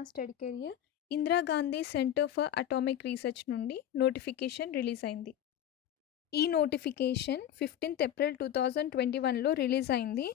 నా study career Indira Gandhi centre for atomic research నుండి notification release అయింది. ఈ నోటిఫికేషన్ 15th ఏప్రిల్ 2021లో రిలీజ్ అయింది.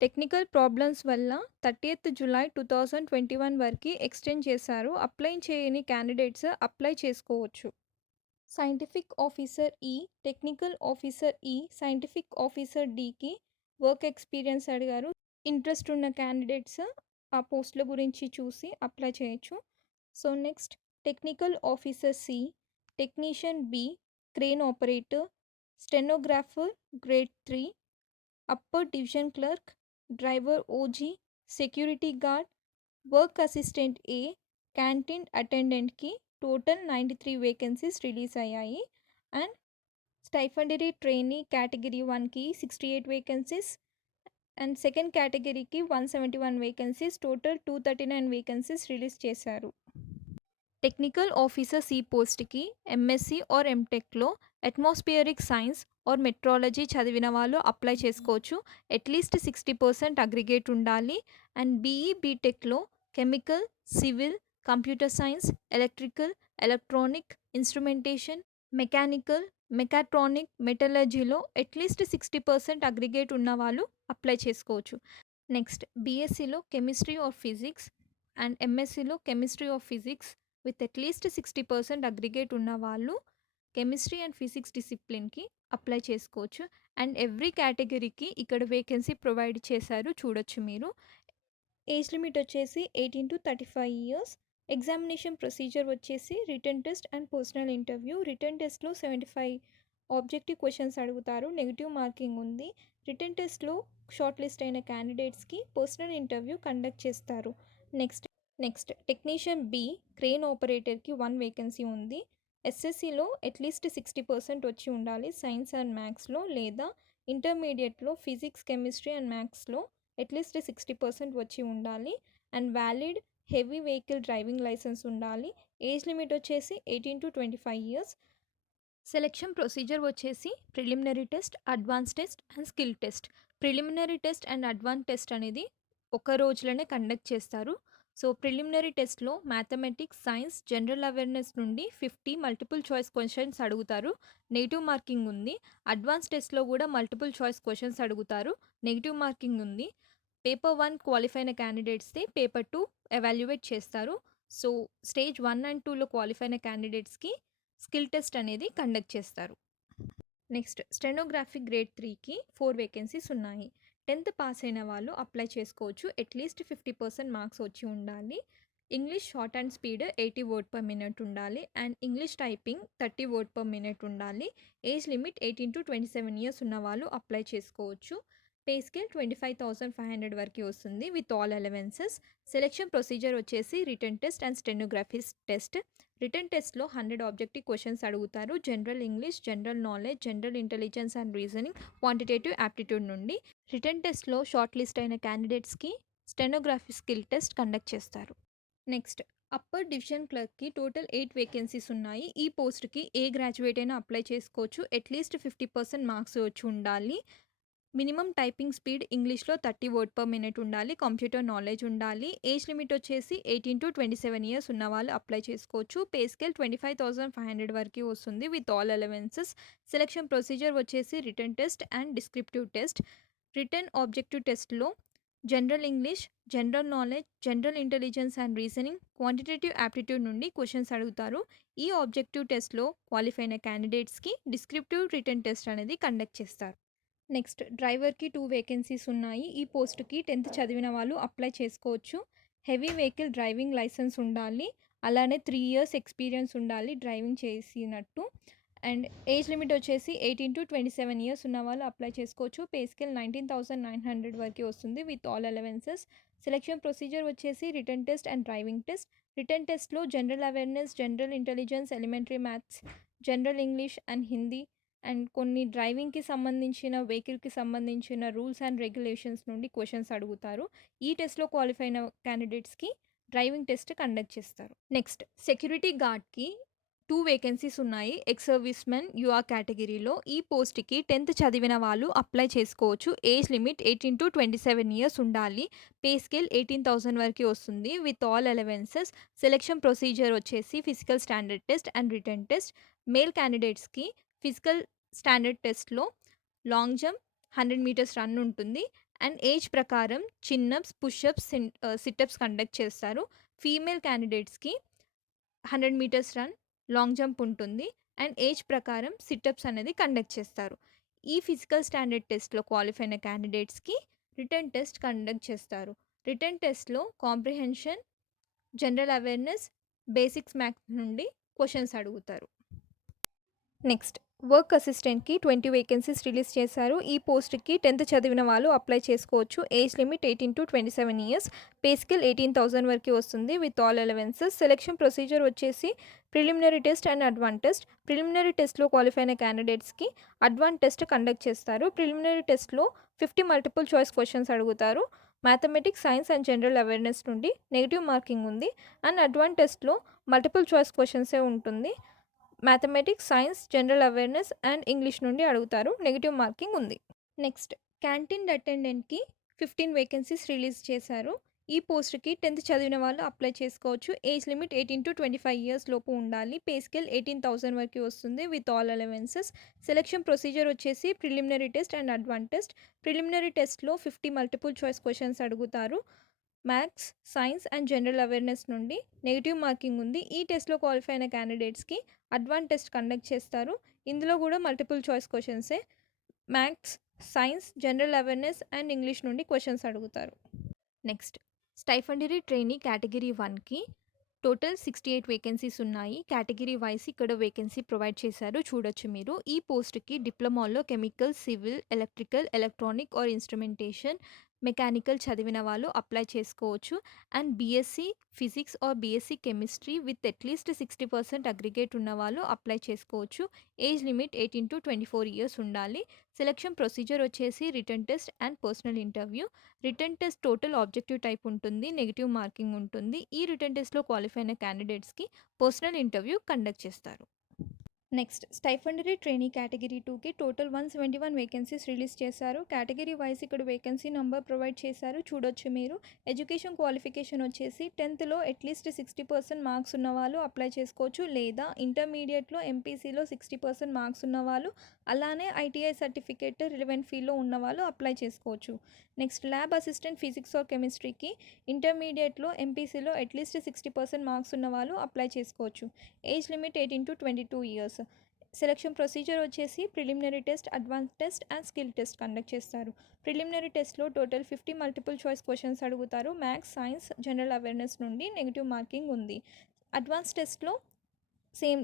టెక్నికల్ ప్రాబ్లమ్స్ వల్ల 30th జూలై 2021 వరకు ఎక్స్టెండ్ చేశారు. అప్లై చేయని క్యాండిడేట్స్ అప్లై చేసుకోవచ్చు. Scientific officer E, technical officer ఈ, సైంటిఫిక్ ఆఫీసర్ డికి వర్క్ ఎక్స్పీరియన్స్ అడిగారు. ఇంట్రెస్ట్ ఉన్న క్యాండిడేట్స్ ఆ పోస్టుల గురించి చూసి అప్లై చేయొచ్చు. So next technical officer C, technician B, crane operator, stenographer grade 3, upper division clerk, driver OG, security guard, work assistant A, canteen అటెండెంట్కి total 93 vacancies release అయ్యాయి. And stipendiary trainee category 1కి 68 vacancies and second కేటగిరీకి 171 vacancies, total 239 vacancies release చేశారు. Technical officer C పోస్ట్కి MSc or ఎంటెక్లో atmospheric science or meteorology చదివిన వాళ్ళు apply చేసుకోవచ్చు. అట్లీస్ట్ 60% అగ్రిగేట్ ఉండాలి. అండ్ బీఈ బీటెక్లో chemical, civil, computer science, electrical, electronic, instrumentation, mechanical, mechatronic, మెటలర్జీలో అట్లీస్ట్ 60% అగ్రిగేట్ ఉన్న వాళ్ళు అప్లై చేసుకోవచ్చు. Next బీఎస్సీలో chemistry or physics and ఎంఎస్సీలో chemistry or physics with at least 60% aggregate ఉన్న వాళ్ళు కెమిస్ట్రీ అండ్ ఫిజిక్స్ డిసిప్లిన్కి అప్లై చేసుకోవచ్చు. అండ్ ఎవ్రీ కేటగిరీకి ఇక్కడ వేకెన్సీ ప్రొవైడ్ చేశారు, చూడొచ్చు మీరు. ఏజ్ లిమిట్ వచ్చేసి 18 to 35 years. ఎగ్జామినేషన్ ప్రొసీజర్ వచ్చేసి written test and personal interview. Written టెస్ట్లో 75 ఆబ్జెక్టివ్ క్వశ్చన్స్ అడుగుతారు, నెగిటివ్ మార్కింగ్ ఉంది. రిటర్న్ టెస్ట్లో షార్ట్ లిస్ట్ అయిన క్యాండిడేట్స్కి పర్సనల్ ఇంటర్వ్యూ కండక్ట్ చేస్తారు. నెక్స్ట్ టెక్నీషియన్ బి, క్రేన్ ఆపరేటర్కి 1 వేకెన్సీ ఉంది. ఎస్ఎస్సిలో అట్లీస్ట్ 60% వచ్చి ఉండాలి సైన్స్ అండ్ మ్యాథ్స్లో, లేదా ఇంటర్మీడియట్లో ఫిజిక్స్, కెమిస్ట్రీ అండ్ మ్యాథ్స్లో అట్లీస్ట్ 60% వచ్చి ఉండాలి. And valid heavy vehicle driving licence ఉండాలి. ఏజ్ లిమిట్ వచ్చేసి 18 to 25 years. సెలెక్షన్ ప్రొసీజర్ వచ్చేసి preliminary test, advance test and skill test. Preliminary test and advance test అనేది ఒక రోజులోనే కండక్ట్ చేస్తారు. సో ప్రిలిమినరీ టెస్ట్లో మ్యాథమెటిక్స్, సైన్స్, జనరల్ అవేర్నెస్ నుండి 50 multiple choice questions అడుగుతారు, నెగిటివ్ మార్కింగ్ ఉంది. అడ్వాన్స్ టెస్ట్లో కూడా మల్టిపుల్ చాయిస్ క్వశ్చన్స్ అడుగుతారు, నెగిటివ్ మార్కింగ్ ఉంది. పేపర్ 1 క్వాలిఫై అయిన క్యాండిడేట్స్ని పేపర్ 2 ఎవాల్యుయేట్ చేస్తారు. సో స్టేజ్ 1 and 2లో క్వాలిఫై అయిన క్యాండిడేట్స్కి స్కిల్ టెస్ట్ అనేది కండక్ట్ చేస్తారు. నెక్స్ట్ స్టెనోగ్రాఫిక్ గ్రేడ్ 3కి 4 వేకెన్సీస్ ఉన్నాయి. 10th పాస్ అయిన వాళ్ళు అప్లై చేసుకోవచ్చు. అట్లీస్ట్ 50% మార్క్స్ వచ్చి ఉండాలి. English shorthand speed 80 word per minute ఉండాలి. And English typing 30 word per minute ఉండాలి. ఏజ్ లిమిట్ 18 to 27 years ఉన్న వాళ్ళు అప్లై చేసుకోవచ్చు. పే స్కేల్ 25,500 వరకు వస్తుంది with all allowances. Selection procedure వచ్చేసి written test and stenography test. Written టెస్ట్లో 100 objective questions అడుగుతారు, general English, general knowledge, general intelligence and reasoning, quantitative aptitude నుండి. రిటర్న్ టెస్ట్లో షార్ట్ లిస్ట్ అయిన క్యాండిడేట్స్కి స్టెనోగ్రఫీ స్కిల్ టెస్ట్ కండక్ట్ చేస్తారు. నెక్స్ట్ అప్పర్ డివిజన్ క్లర్క్కి total 8 vacancies ఉన్నాయి. ఈ పోస్ట్కి ఏ గ్రాడ్యుయేట్ అయినా అప్లై చేసుకోవచ్చు. అట్లీస్ట్ 50% మార్క్స్ వచ్చి ఉండాలి. మినిమం టైపింగ్ స్పీడ్ ఇంగ్లీష్లో 30 వర్డ్ పర్ మినిట్ ఉండాలి. కంప్యూటర్ నాలెడ్జ్ ఉండాలి. ఏజ్ లిమిట్ వచ్చేసి 18 to 27 years ఉన్న వాళ్ళు అప్లై చేసుకోవచ్చు. పే స్కేల్ 25,500 వరకు వస్తుంది with all allowances. Selection procedure వచ్చేసి written test and descriptive test. Written objective టెస్ట్లో general English, general knowledge, general intelligence and reasoning, quantitative aptitude నుండి క్వశ్చన్స్ అడుగుతారు. ఈ ఆబ్జెక్టివ్ టెస్ట్లో క్వాలిఫై అయిన క్యాండిడేట్స్కి డిస్క్రిప్టివ్ రిటర్న్ టెస్ట్ అనేది కండక్ట్ చేస్తారు. నెక్స్ట్ డ్రైవర్కి 2 వేకెన్సీస్ ఉన్నాయి. ఈ పోస్ట్కి 10th చదివిన వాళ్ళు అప్లై చేసుకోవచ్చు. హెవీ వెహికల్ డ్రైవింగ్ లైసెన్స్ ఉండాలి, అలానే 3 years ఎక్స్పీరియన్స్ ఉండాలి డ్రైవింగ్ చేసినట్టు. అండ్ ఏజ్ లిమిట్ వచ్చేసి 18 to 27 years ఉన్న వాళ్ళు అప్లై చేసుకోవచ్చు. పే స్కేల్ 19,900 వరకు వస్తుంది with all allowances. Selection procedure వచ్చేసి written test and driving test. Written టెస్ట్లో general awareness, general intelligence, elementary maths, general English and Hindi and కొన్ని డ్రైవింగ్కి సంబంధించిన, వెహికల్కి సంబంధించిన రూల్స్ అండ్ రెగ్యులేషన్స్ నుండి క్వశ్చన్స్ అడుగుతారు. ఈ టెస్ట్లో క్వాలిఫై అయిన క్యాండిడేట్స్కి డ్రైవింగ్ టెస్ట్ కండక్ట్ చేస్తారు. నెక్స్ట్ సెక్యూరిటీ గార్డ్కి 2 వేకెన్సీస్ ఉన్నాయి. ఎక్స్ సర్వీస్‌మెన్ యూఆర్ కేటగిరీలో. ఈ పోస్ట్‌కి 10థ్ చదివిన వాళ్ళు అప్లై చేసుకోవచ్చు. ఏజ్ లిమిట్ 18-27 ఇయర్స్ ఉండాలి. పే స్కేల్ 18,000 వరకి వస్తుంది with all allowances. Selection procedure వచ్చేసి physical standard test and written test. Male క్యాండిడేట్స్‌కి ఫిజికల్ స్టాండర్డ్ టెస్ట్‌లో లాంగ్ జంప్, 100 మీటర్స్ రన్ ఉంటుంది. అండ్ ఏజ్ ప్రకారం చిన్-అప్స్, పుష్-అప్స్, సిట్-అప్స్ కండక్ట్ చేస్తారు. ఫీమేల్ క్యాండిడేట్స్‌కి 100 మీటర్స్ రన్, లాంగ్ జంప్ ఉంటుంది. అండ్ ఏజ్ ప్రకారం sit ups అనేది కండక్ట్ చేస్తారు. ఈ ఫిజికల్ స్టాండర్డ్ టెస్ట్‌లో క్వాలిఫై అయిన క్యాండిడేట్స్‌కి రిటన్ టెస్ట్ కండక్ట్ చేస్తారు. రిటన్ టెస్ట్‌లో comprehension, general awareness, basics maths నుండి క్వెషన్స్ అడుగుతారు. నెక్స్ట్ వర్క్ అసిస్టెంట్‌కి 20 వేకెన్సీస్ రిలీజ్ చేశారు. ఈ పోస్ట్‌కి 10థ్ చదివిన వాళ్ళు అప్లై చేసుకోవచ్చు. Age limit 18-27 years. Pay scale 18,000 వరకి వస్తుంది with all allowances. Selection procedure వచ్చేసి preliminary test and advance test. Preliminary టెస్ట్‌లో క్వాలిఫై అయిన క్యాండిడేట్స్‌కి అడ్వాన్స్ టెస్ట్ కండక్ట్ చేస్తారు. ప్రిలిమినరీ టెస్ట్‌లో 50 మల్టిపుల్ చాయిస్ క్వెషన్స్ అడుగుతారు. Mathematics, science and general awareness నుండి నెగెటివ్ మార్కింగ్ ఉంది. అండ్ అడ్వాన్స్ టెస్ట్‌లో మల్టిపుల్ చాయిస్ క్వెషన్సే ఉంటుంది. Mathematics, science, general awareness and English నుండి అడుగుతారు. నెగెటివ్ మార్కింగ్ ఉంది. నెక్స్ట్ క్యాంటీన్ అటెండెంట్‌కి 15 వేకెన్సీస్ రిలీజ్ చేశారు. ఈ పోస్ట్‌కి 10థ్ చదివిన వాళ్ళు అప్లై చేసుకోవచ్చు. ఏజ్ లిమిట్ 18-25 ఇయర్స్ లోపు ఉండాలి. పే స్కేల్ 18,000 వరకి వస్తుంది with all allowances. Selection procedure వచ్చేసి preliminary test and advance test. Preliminary టెస్ట్‌లో 50 మల్టిపుల్ చాయిస్ క్వెషన్స్ అడుగుతారు. Maths, science and general awareness నుండి నెగెటివ్ మార్కింగ్ ఉంది. ఈ టెస్ట్‌లో క్వాలిఫై అయిన క్యాండిడేట్స్‌కి అడ్వాన్స్ టెస్ట్ కండక్ట్ చేస్తారు. ఇందులో కూడా మల్టిపుల్ చాయిస్ క్వెషన్సే. Maths, science, general awareness and English నుండి క్వెషన్స్ అడుగుతారు. నెక్స్ట్ స్టైఫండరీ ట్రైనీ కేటగిరీ 1కి టోటల్ 68 వేకెన్సీస్ ఉన్నాయి. కేటగిరీ వైస్ ఇక్కడ వేకెన్సీ ప్రొవైడ్ చేశారు, చూడొచ్చు మీరు. ఈ పోస్ట్‌కి డిప్లొమాలో chemical, civil, electrical, electronic or instrumentation, mechanical చదివిన వాళ్ళు అప్లై చేసుకోవచ్చు. And BSc physics or BSc chemistry with at least 60% aggregate ఉన్న వాళ్ళు అప్లై చేసుకోవచ్చు. ఏజ్ లిమిట్ 18-24 ఇయర్స్ ఉండాలి. సెలక్షన్ ప్రొసీజర్ వచ్చేసి written test and personal interview. Written test total objective type ఉంటుంది, negative marking ఉంటుంది. ఈ రిటన్ టెస్ట్‌లో క్వాలిఫై అయిన క్యాండిడేట్స్‌కి పర్సనల్ ఇంటర్వ్యూ కండక్ట్ చేస్తారు. నెక్స్ట్ స్టైఫండరీ ట్రైనీ కేటగిరీ 2కి టోటల్ 171 వేకెన్సీస్ రిలీజ్ చేశారు. కేటగిరీ వైస్ ఇక్కడ వేకెన్సీ నంబర్ ప్రొవైడ్ చేశారు, చూడొచ్చు మీరు. ఎడ్యుకేషన్ క్వాలిఫికేషన్ వచ్చేసి 10థ్‌లో అట్లీస్ట్ 60% మార్క్స్ ఉన్నవాళ్ళు అప్లై చేసుకోవచ్చు. లేదా ఇంటర్మీడియట్లో ఎంపీసీలో 60% మార్క్స్ ఉన్నవాళ్ళు, అలానే ఐటీఐ సర్టిఫికేట్ రిలవెంట్ ఫీల్డ్లో ఉన్నవాళ్ళు అప్లై చేసుకోవచ్చు. Next lab assistant physics or కెమిస్ట్రీకి ఇంటర్మీడియట్లో ఎంపీసీలో అట్లీస్ట్ 60% మార్క్స్ ఉన్నవాళ్ళు అప్లై చేసుకోవచ్చు. Age limit 18-22 years. Selection procedure వచ్చేసి preliminary test, advance test and skill test conduct చేస్తారు. ప్రిలిమినరీ టెస్ట్‌లో టోటల్ 50 మల్టిపుల్ చాయిస్ క్వెషన్స్ అడుగుతారు. మ్యాథ్స్, సైన్స్, జనరల్ అవేర్‌నెస్ నుండి నెగెటివ్ మార్కింగ్ ఉంది. అడ్వాన్స్ టెస్ట్‌లో సేమ్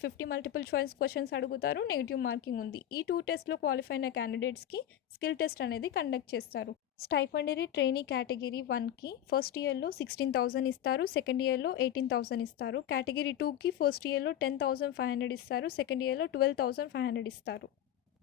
50 మల్టిపుల్ చాయిస్ క్వెషన్స్ అడుగుతారు, నెగెటివ్ మార్కింగ్ ఉంది. ఈ 2 టెస్ట్‌లో క్వాలిఫై అయిన క్యాండిడేట్స్‌కి స్కిల్ టెస్ట్ అనేది కండక్ట్ చేస్తారు. స్టైఫండరీ ట్రైనీ కేటగిరీ 1కి ఫస్ట్ ఇయర్‌లో 16,000 ఇస్తారు, సెకండ్ ఇయర్‌లో 18,000 ఇస్తారు. కేటగిరీ 2కి ఫస్ట్ ఇయర్‌లో 10,500 ఇస్తారు, సెకండ్ ఇయర్‌లో 12,500 ఇస్తారు.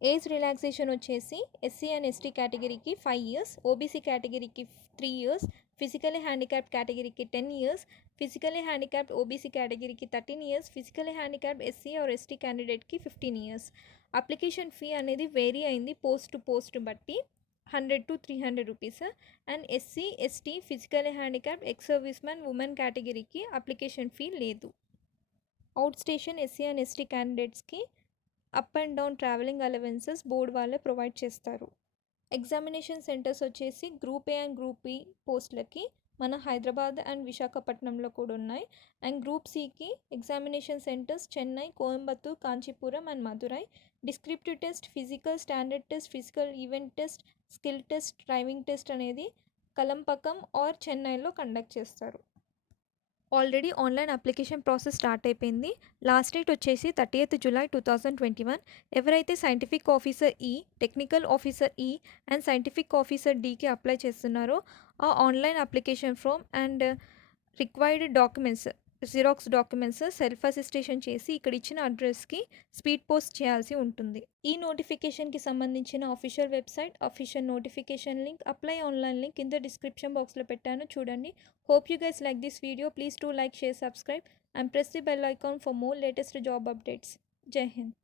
ఏజ్ రిలాక్సేషన్ వచ్చేసి ఎస్సీ అండ్ ఎస్టీ కేటగిరీకి 5 ఇయర్స్, ఓబీసీ కేటగిరీకి 3 ఇయర్స్, ఫిజికలీ హ్యాండిక్యాప్డ్ కేటగిరీకి 10 ఇయర్స్, ఫిజికలీ హ్యాండిక్యాప్డ్ ఓబీసీ కేటగిరీకి 13 years, physically handicapped SC or ST క్యాండిడేట్కి 15 ఇయర్స్. అప్లికేషన్ ఫీ అనేది వేరీ అయింది పోస్ట్ టు పోస్ట్ బట్టి, 100-300 rupees. And SC, ST, physically handicapped, ex service man, women కేటగిరీకి application fee లేదు. Out station SC and ST క్యాండిడేట్స్కి up and down travelling allowances board వాళ్ళే provide చేస్తారు. Examination centres వచ్చేసి group A and group B పోస్టులకి మన Hyderabad and విశాఖపట్నంలో కూడా ఉన్నాయి. అండ్ గ్రూప్ సికి examination centres Chennai, Coimbatore, Kanchipuram and Madurai. Descriptive test, physical standard test, physical event test, skill test, driving test అనేది కలంపకం ఆర్ చెన్నైలో కండక్ట్ చేస్తారు. Already online application process start అయిపోయింది. లాస్ట్ డేట్ వచ్చేసి 30th జూలై 2021. ఎవరైతే scientific officer E, technical officer E and scientific officer డీకి apply చేస్తున్నారో ఆ online application form and required documents, xerox documents self attestation చేసి ఇక్కడ ఇచ్చిన అడ్రస్కి స్పీడ్ పోస్ట్ చేయాల్సి ఉంటుంది. ఈ నోటిఫికేషన్కి సంబంధించిన official website, official notification link, apply online link కింద డిస్క్రిప్షన్ బాక్స్లో పెట్టాను, చూడండి. Hope you guys like this video. Please do like, share, subscribe. and press the bell icon for more latest job updates. Jai Hind.